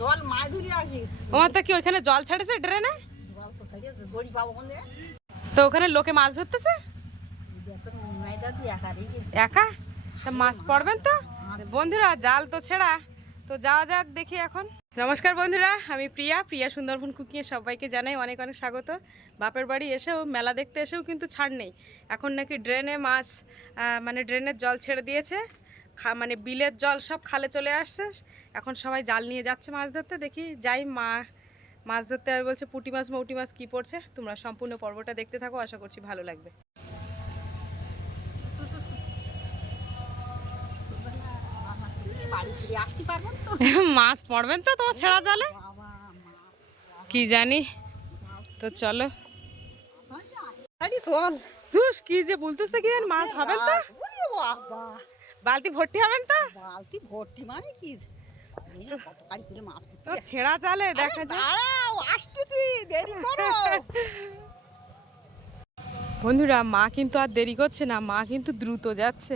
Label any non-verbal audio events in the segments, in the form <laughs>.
জল মাছ ধরে আসি। তোমার তো কি ওইখানে জল ছাড়েছে ড্রেনে? জল তো সাইডে দড়ি পাবো কোন তো ওখানে লোকে মাছ ধরতেছে? একা তা মাছ পড়বেন তো? বন্ধুরা জাল তো ছেড়া। তো যাওয়া যাক দেখি এখন। নমস্কার বন্ধুরা আমি প্রিয়া। প্রিয়া সুন্দরবন কুকিয়ে সবাইকে জানাই অনেক অনেক স্বাগত। বাপের বাড়ি এসেও মেলা দেখতে এসেও কিন্তু ছাড় নেই। এখন নাকি ড্রেনে মাছ মানে ড্রেনের জল ছেড়ে দিয়েছে। মানে বিলের জল সব খালে চলে আসছে। এখন সবাই জাল নিয়ে যাচ্ছে মাছ ধরতে। দেখি যাই মা, মাছ ধরতে হবে বলছে, পুঁটি মাছ, মৌটি মাছ কী পড়ছে? তোমরা সম্পূর্ণ পর্বটা দেখতে থাকো, আশা করছি ভালো লাগবে। <laughs> মাছ পড়বেন তো তোমার ছেঁড়া জালে? কি জানি? তো চলো। চল কি যে বলতেছ কি মাছ হবে তো? বালতি ভর্তি হবেন তো? বালতি ভর্তি মানে কি? মাছ ছেঁড়া জালে দেখা যায়। আসতেছি দেরি করো। বন্ধুরা মা কিন্তু আর দেরি করছে না মা কিন্তু দ্রুত যাচ্ছে।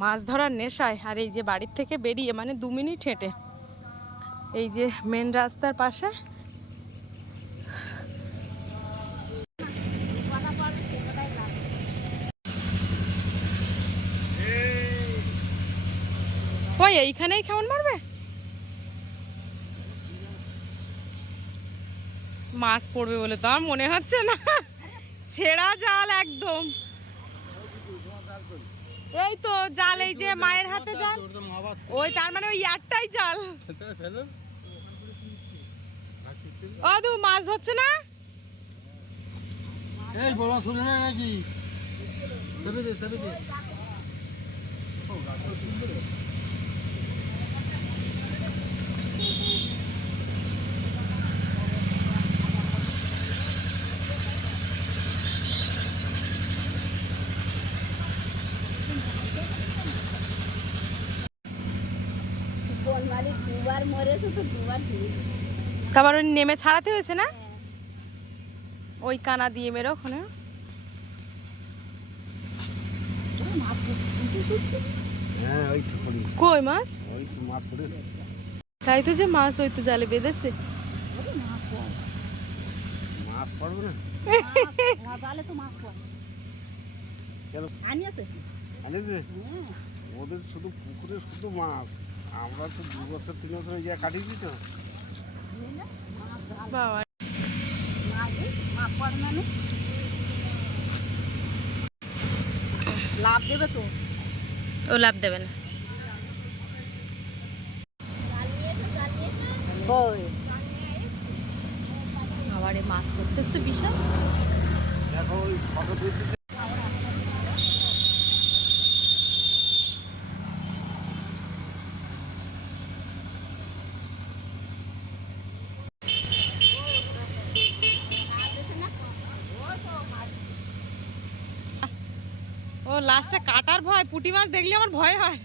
মাছ ধরার নেশায় আর এই যে বাড়ির থেকে বেরিয়ে মানে দু মিনিট হেঁটে। এই যে মেন রাস্তার পাশে ওই এইখানেই কেমন মারবে? মাছ পড়বে বলে তো আমার মনে হচ্ছে না। ছেঁড়া জাল একদম। এই তো জাল, এই যে মায়ের হাতে জাল। ওই তার মানে ওই একটাই জাল। ও দু মাছ ধরছে না? এই বড় শুনে না নাকি সেবে দে সেবে দে বল মালিক দুবার মরেছে তো দুবার তারপর ওই নেমে ছাড়াতে হয়েছে না? ওই কানা দিয়ে মেরো ওখানে? হ্যাঁ কই মাছ? তাই তো যে মাছ ওই তো জালে বেঁধেছে। মাছ পড়বে না? জালে তো মাছ পড়ে। কেন? আনিয়েছে? ওদের শুধু পুকুরে শুধু মাছ। আমরা তো দু বছর তিন বছর ওই জায়গায় কাটিয়েছি তো। বাবা। লাভ দেবে তো? ও লাভ দেবে না। আবার মাছ করতেছে তো বিশাল। দেখো ওই ফটো ও লাস্টে কাটার ভয় পুঁটি মাছ দেখলে আমার ভয় হয়।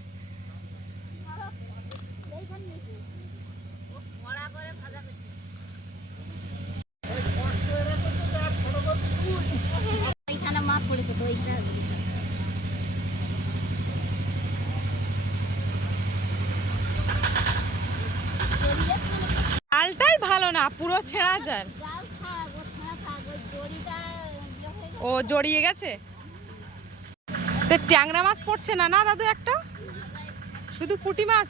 জালটাই ভালো না পুরো ছেঁড়া দড়িটা ইয়ে। ও জড়িয়ে গেছে? ট্যাংরা মাছ পড়ছে না না দাদু একটা? শুধু পুঁটি মাছ?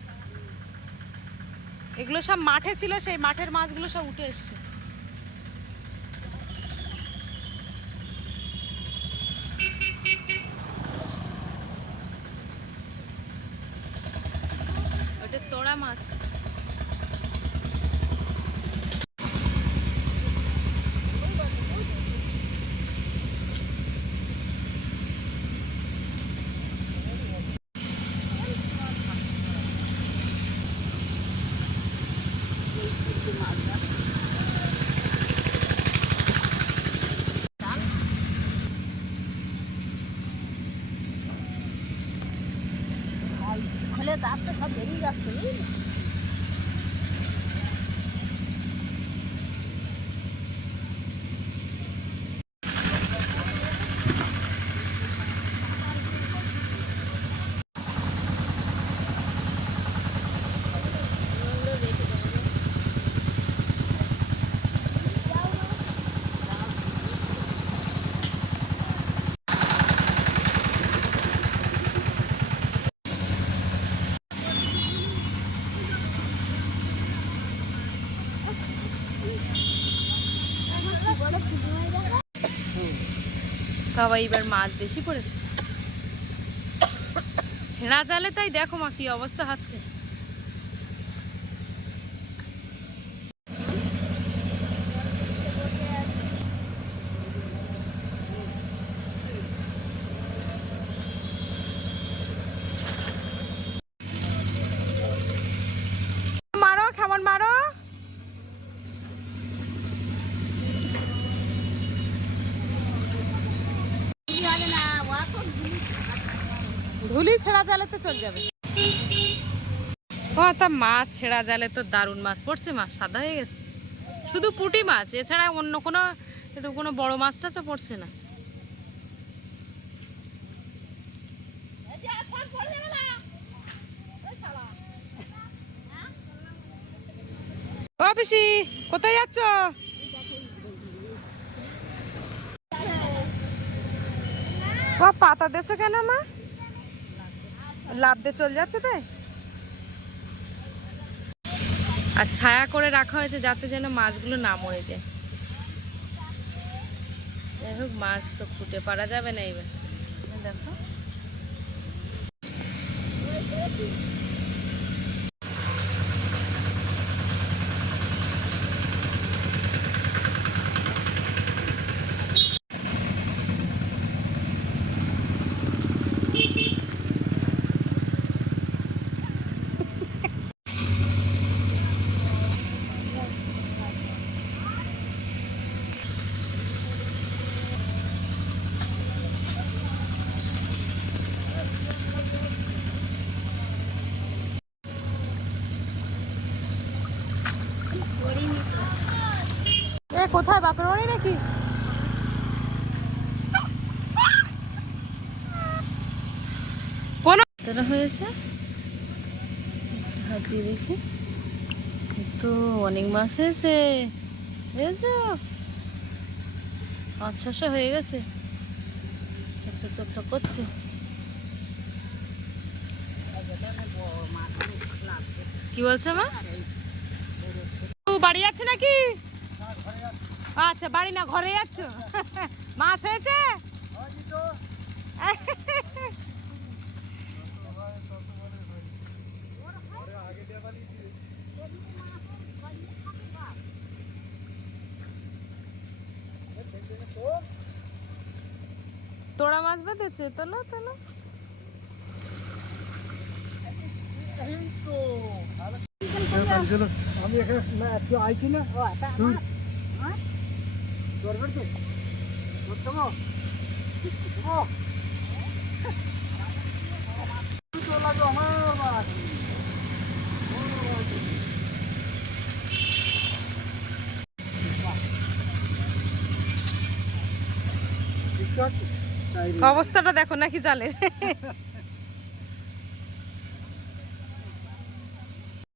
এগুলো সব মাঠে ছিল, সেই মাঠের মাছগুলো সব উঠে এসছে। ওটা তোড়া মাছ। বাবা এবার মাছ বেশি পড়েছে ছেঁড়া জালে তাই দেখো মা কি অবস্থা হচ্ছে মারো কেমন মারো কি হবে না ও তো ধুলি ছেঁড়া জালে তো চলে যাবে। ও তা মাছ ছেঁড়া জালে তো দারুণ মাছ পড়ছে মাছ সাদা হয়ে গেছে। শুধু পুঁটি মাছ, এছাড়া অন্য কোনো, একটু কোনো বড় মাছ টাছও পড়ছে না। ও পিসি, কোথায় যাচ্ছ? পাতা দেছো কেন মা? লাভ দিয়ে চলে যাচ্ছে তাই? আর ছায়া করে রাখা হয়েছে যাতে যেন মাছগুলো না মরে যায়। যাই হোক মাছ তো ফুটে পারা যাবে না এবার দেখো। কোথায় বাপের বাড়ি নাকি? কোন হয়েছে? হাত দিয়ে দেখি। তো অনেক মাছ হয়েছে। বুঝেছ পাঁচ ছশো হয়ে গেছে। চক চক করছে। কি বলছো মা? বাড়ি যাচ্ছ নাকি? আচ্ছা বাড়ি না ঘরে যাচ্ছ? <laughs> মাছ হয়েছে? তোড়া মাছ বেঁধেছে? তোলো তোলো। আমি এখানে আইছি না? অবস্থাটা দেখো নাকি জালের।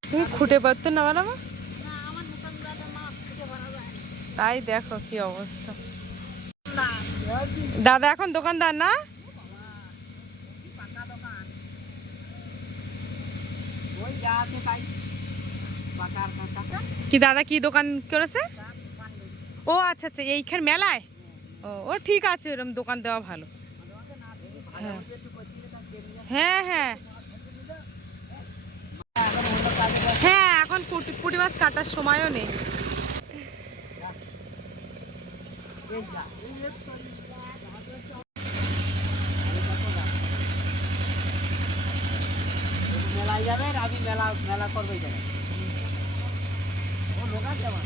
তুমি খুঁটে পারতে না বানাবো না আমার নতুন দাদা মাছ থেকে বানা যায় না। তাই দেখো কি অবস্থা। দাদা এখন দোকানদার না? কি দাদা কি দোকান করেছে? ও আচ্ছা আচ্ছা এইখানে মেলায়? ও ও ঠিক আছে এরকম দোকান দেওয়া ভালো। হ্যাঁ। হ্যাঁ হ্যাঁ। হ্যাঁ এখন পুটি পুঁটি মাছ কাটার সময়ও নেই। মেলায় যাবে আমি মেলা মেলা করবে যাবে ও দোকান যাবে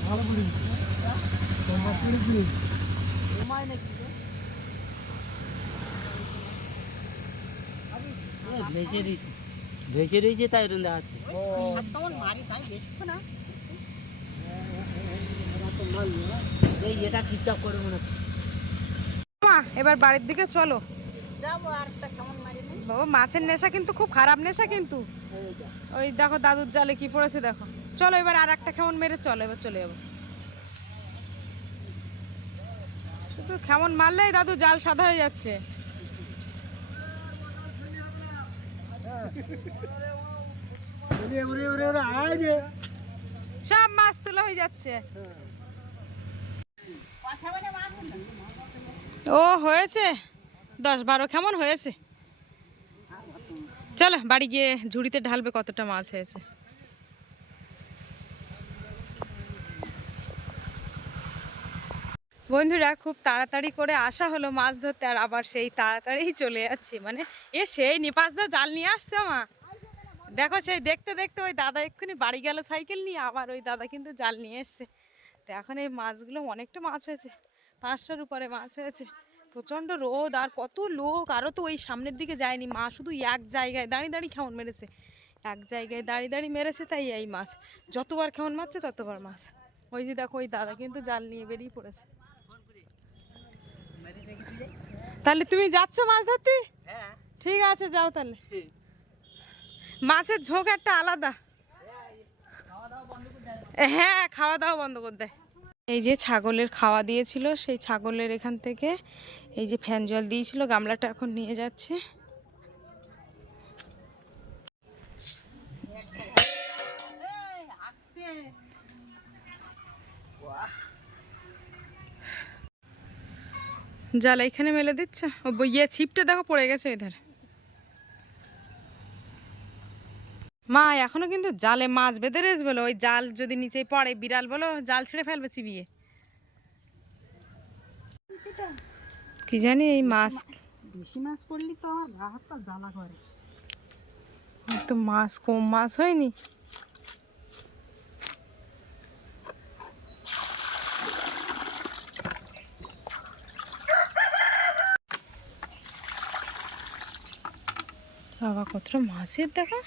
ভালো করে তোমার করে দিই ঘুমায় নাকি ভেসে দিয়েছে তাই ওরকম দেখাচ্ছে। এটা ঠিকঠাক করে মনে হচ্ছে। মা এবার বাড়ির দিকে চলো। যাব আর একটা কেমন মারি বাবা মাছের নেশা কিন্তু খুব খারাপ নেশা কিন্তু। ওই দেখো দাদুর জালে কি পড়েছে দেখো। চলো এবার আর একটা কেমন মেরে চলো এবার চলে যাব। তো কেমন মারলেই দাদু, জাল সাদা হয়ে যাচ্ছে। সব মাছ তোলা হয়ে যাচ্ছে। ও, হয়েছে। দশ বারো কেমন হয়েছে? চলো, বাড়ি গিয়ে ঝুড়িতে ঢালবে কতটা মাছ হয়েছে। বন্ধুরা, খুব তাড়াতাড়ি করে আসা হলো মাছ ধরতে আর আবার সেই তাড়াতাড়ি চলে যাচ্ছি। মানে এ সেই নিপাশদা জাল নিয়ে আসছে মা। দেখো সেই দেখতে দেখতে ওই দাদা এক্ষুনি বাড়ি গেল সাইকেল নিয়ে, আবার ওই দাদা কিন্তু জাল নিয়ে এসছে। তো এখন এই মাছগুলো অনেকটা মাছ হয়েছে, পাঁচশোর উপরে মাছ হয়েছে। প্রচণ্ড রোদ আর কত লোক আরও তো ওই সামনের দিকে যায়নি। মা শুধু এক জায়গায় দাঁড়িয়ে দাঁড়িয়ে কেমন মেরেছে। এক জায়গায় দাঁড়িয়ে দাঁড়িয়ে মেরেছে তাই এই মাছ। যতবার কেমন মারছে ততবার মাছ। ওই যে দেখো ওই দাদা কিন্তু জাল নিয়ে বেরিয়ে পড়েছে। তাহলে তুমি যাচ্ছ মাছ ধরতে? হ্যাঁ। ঠিক আছে যাও তাহলে। মাছের ঝোঁক একটা আলাদা। হ্যাঁ খাওয়া দাওয়া বন্ধ করে দেয় এই যে ছাগলের খাওয়া দিয়েছিল সেই ছাগলের এখান থেকে এই যে ফ্যান জল দিয়েছিল গামলাটা এখন নিয়ে যাচ্ছে। জাল এইখানে মেলে দিচ্ছে? ও ইয়ে ছিপটা দেখো পড়ে গেছে এধারে মা এখনও কিন্তু জালে মাছ বেঁধে রেস বলো। ওই জাল যদি নিচে পড়ে বিড়াল বলো জাল ছেড়ে ফেলবে চিবিয়ে। কি জানি এই মাছ বেশি মাছ পড়লি তো আমার গা হাত পা জ্বালা করে। তো মাছ কম মাছ হয়নি? বাবা কতটা মাছের দেখো?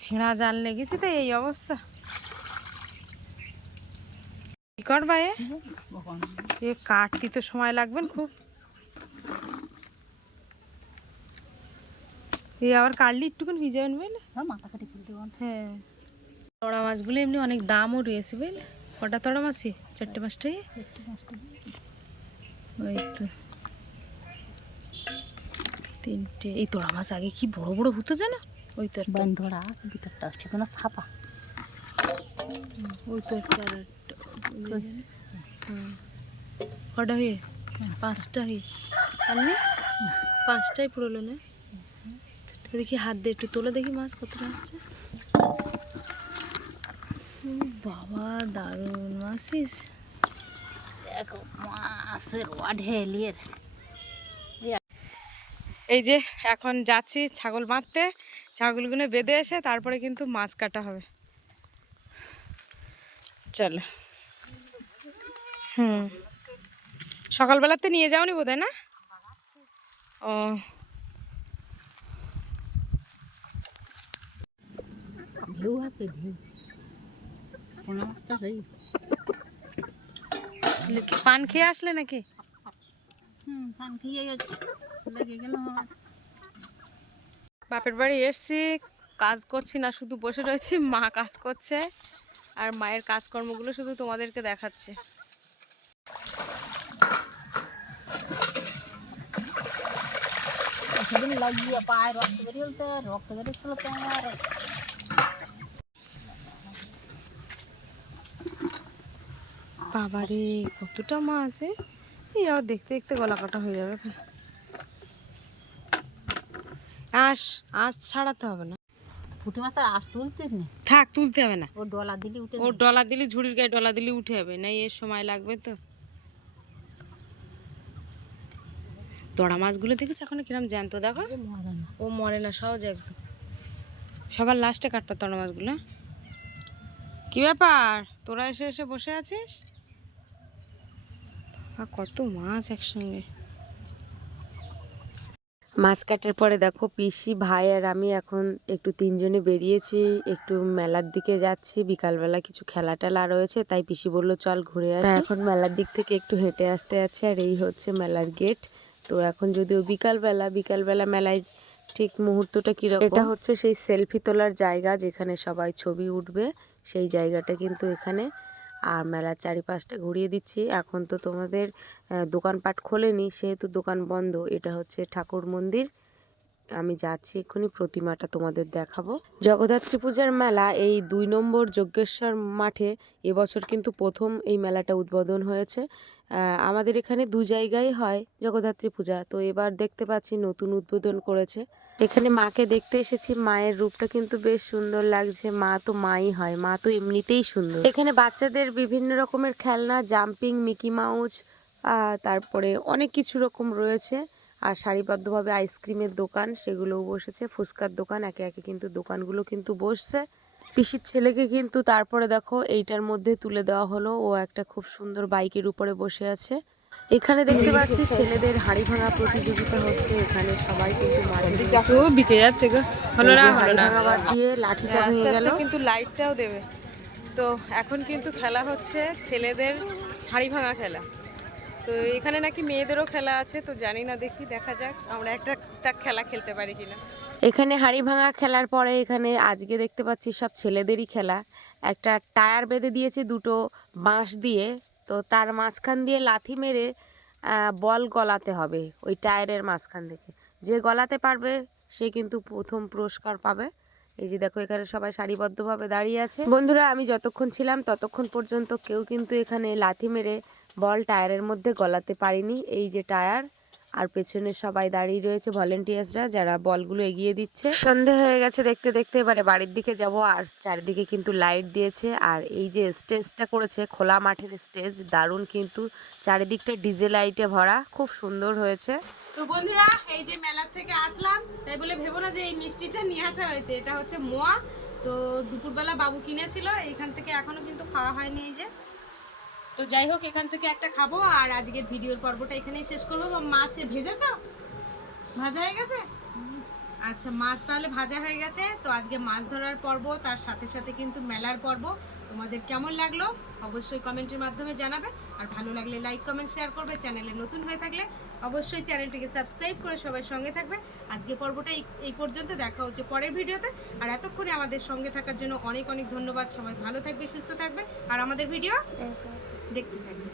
ছেঁড়া জাল লেগেছে তো এই অবস্থা। কি করবা এ? এ কাটতে তো সময় লাগবে না খুব। এই আবার কাটলে একটুখানি ভিজাবেন বুঝলে মাথা কাটি ফেলতে হ্যাঁ। তড়া মাছগুলো এমনি অনেক দামও রয়েছে বুঝলে? কটা তড়া মাছই? চারটে পাঁচটাই? চারটে পাঁচটা। ওই তো। তিনটে। এই তোড়া মাছ আগে কি বড় বড় হতো জানো ওই তো বন্ধরা আছে ভিতরটা সেখানে ছাপা। ওই তো একটা। কটা হয়ে? পাঁচটা হয়ে। আর নেই? পাঁচটাই পুরোলো না? দেখি হাত দিয়ে একটু তোলা দেখি মাছ কতটা হচ্ছে। বাবা দারুণ মাছিস দেখো মাছের ওয়াঢেলিয়ের এই যে এখন যাচ্ছি ছাগল বাঁধতে। ছাগলগুলো বেঁধে এসে তারপরে কিন্তু মাছ কাটা হবে। চলো। হুম। সকালবেলাতে নিয়ে যাওনি বোধ না? ও। ঢেউ আছে পান খেয়ে আসলে নাকি? হুম ধান খেয়ে লেগে গেল আমার। বাপের বাড়ি এসছি কাজ করছি না শুধু বসে রয়েছি মা কাজ করছে আর মায়ের কাজকর্মগুলো শুধু তোমাদেরকে দেখাচ্ছে। লাগিয়ে পায়ে রক্ত বেরিয়ে আমার বাবারে কতটা মা এ? এই আবার দেখতে দেখতে গলা কাটা হয়ে যাবে। আঁশ আঁশ ছাড়াতে হবে না। ফুটে মাছের আশ তুলতে নেই থাক তুলতে হবে না। ও ডলা দিলে উঠে ও ডলা দিলে ঝুড়ির গায়ে ডলা দিলে উঠে যাবে না এর সময় লাগবে তো। তোড়া মাছগুলো দেখেছ এখন কিরম জ্যান্ত দেখো। মরে না। ও মরে না সহজ একদম। সবার লাস্টে কাটবা তোড়া মাছগুলো। কি ব্যাপার? তোরা এসে এসে বসে আছিস? আর কত মাছ একসঙ্গে। মাছ কাটার পরে দেখো পিসি ভাই আর আমি এখন একটু তিনজনে বেরিয়েছি একটু মেলার দিকে যাচ্ছি বিকালবেলা কিছু খেলা টেলা রয়েছে তাই পিসি বলল চল ঘুরে আসি। এখন মেলার দিক থেকে একটু হেঁটে আসতে আছে আর এই হচ্ছে মেলার গেট। তো এখন যদিও বিকালবেলা বিকালবেলা মেলায় ঠিক মুহূর্তটা কীরকম? এটা হচ্ছে সেই সেলফি তোলার জায়গা যেখানে সবাই ছবি উঠবে সেই জায়গাটা কিন্তু এখানে আর মেলার চারিপাশটা ঘুরিয়ে দিচ্ছি। এখন তো তোমাদের দোকানপাট খোলেনি, সেহেতু দোকান বন্ধ। এটা হচ্ছে ঠাকুর মন্দির। আমি যাচ্ছি এক্ষুনি, প্রতিমাটা তোমাদের দেখাবো। জগদ্ধাত্রী পূজার মেলা, এই দুই নম্বর যজ্ঞেশ্বর মাঠে এবছর কিন্তু প্রথম এই মেলাটা উদ্বোধন হয়েছে। আমাদের এখানে দু জায়গায় হয় জগদ্ধাত্রী পূজা। তো এবার দেখতে পাচ্ছি নতুন উদ্বোধন করেছে। এখানে মাকে দেখতে এসেছি। মায়ের রূপটা কিন্তু বেশ সুন্দর লাগছে। মা তো মাই হয়। মা তো এমনিতেই সুন্দর। এখানে বাচ্চাদের বিভিন্ন রকমের খেলনা জাম্পিং মিকি আহ, তারপরে অনেক কিছু রকম রয়েছে। আর সারিবদ্ধভাবে আইসক্রিমের দোকান সেগুলোও বসেছে। ফুচকার দোকান একে একে কিন্তু দোকানগুলো কিন্তু বসছে। পিসির ছেলেকে কিন্তু তারপরে দেখো এইটার মধ্যে তুলে দেওয়া হলো। ও একটা খুব সুন্দর বাইকের উপরে বসে আছে। এখানে দেখতে পাচ্ছি ছেলেদের হাড়ি ভাঙা প্রতিযোগিতা হচ্ছে। এখানে সবাই কিন্তু মাঠে রয়েছে। ও বিকে যাচ্ছে গো। হলো না হলো না। ভাঙা বাদ দিয়ে লাঠিটা ভেঙে গেল। কিন্তু লাইটটাও দেবে। তো এখন কিন্তু খেলা হচ্ছে ছেলেদের হাড়ি ভাঙা খেলা। তো এখানে নাকি মেয়েদেরও খেলা আছে তো জানি না দেখি দেখা যাক আমরা একটা খেলা খেলতে পারি কিনা। এখানে হাড়ি ভাঙা খেলার পরে এখানে আজকে দেখতে পাচ্ছি সব ছেলেদেরই খেলা। একটা টায়ার বেঁধে দিয়েছে দুটো বাঁশ দিয়ে। তো তার মাঝখান দিয়ে লাথি মেরে বল গলাতে হবে ওই টায়ারের মাঝখান থেকে। যে গলাতে পারবে, সে কিন্তু প্রথম পুরস্কার পাবে। এই যে দেখো, এখানে সবাই সারিবদ্ধভাবে দাঁড়িয়ে আছে। বন্ধুরা, আমি যতক্ষণ ছিলাম ততক্ষণ পর্যন্ত কেউ কিন্তু এখানে লাথি মেরে বল টায়ারের মধ্যে গলাতে পারিনি। এই যে টায়ার আর পেছনে সবাই দাঁড়িয়ে রয়েছে ভলেন্টিয়ার্সরা যারা বলগুলো এগিয়ে দিচ্ছে। সন্ধে হয়ে গেছে দেখতে দেখতে এবারে বাড়ির দিকে যাব আর চারিদিকে কিন্তু লাইট দিয়েছে। আর এই যে স্টেজটা করেছে খোলা মাঠের স্টেজ দারুণ কিন্তু। চারিদিকটা ডিজে লাইটে ভরা খুব সুন্দর হয়েছে। তো বন্ধুরা এই যে মেলার থেকে আসলাম তাই বলে ভেবো না যে এই মিষ্টিটা নিয়ে আসা হয়েছে। এটা হচ্ছে মোয়া। তো দুপুরবেলা বাবু কিনেছিল এইখান থেকে এখনও কিন্তু খাওয়া হয়নি এই যে। তো যাই হোক এখান থেকে একটা খাব আর আজকের ভিডিওর পর্বটা এখানেই শেষ করব। বা মাছ সে ভেজেছ? ভাজা হয়ে গেছে? আচ্ছা মাছ তাহলে ভাজা হয়ে গেছে। তো আজকে মাছ ধরার পর্ব, তার সাথে সাথে কিন্তু মেলার পর্ব। তোমাদের কেমন লাগল? অবশ্যই কমেন্টের মাধ্যমে জানাবে। আর ভালো লাগলে লাইক, কমেন্ট, শেয়ার করবে। চ্যানেলে নতুন হয়ে থাকলে অবশ্যই চ্যানেলটিকে সাবস্ক্রাইব করে সবাই সঙ্গে থাকবে। আজকে পর্বটা এই- পর্যন্ত, দেখা হচ্ছে পরের ভিডিওতে। আর এতক্ষণে আমাদের সঙ্গে থাকার জন্য অনেক অনেক ধন্যবাদ। সবাই ভালো থাকবে, সুস্থ থাকবে। আর আমাদের ভিডিও? দেখতে থাকবে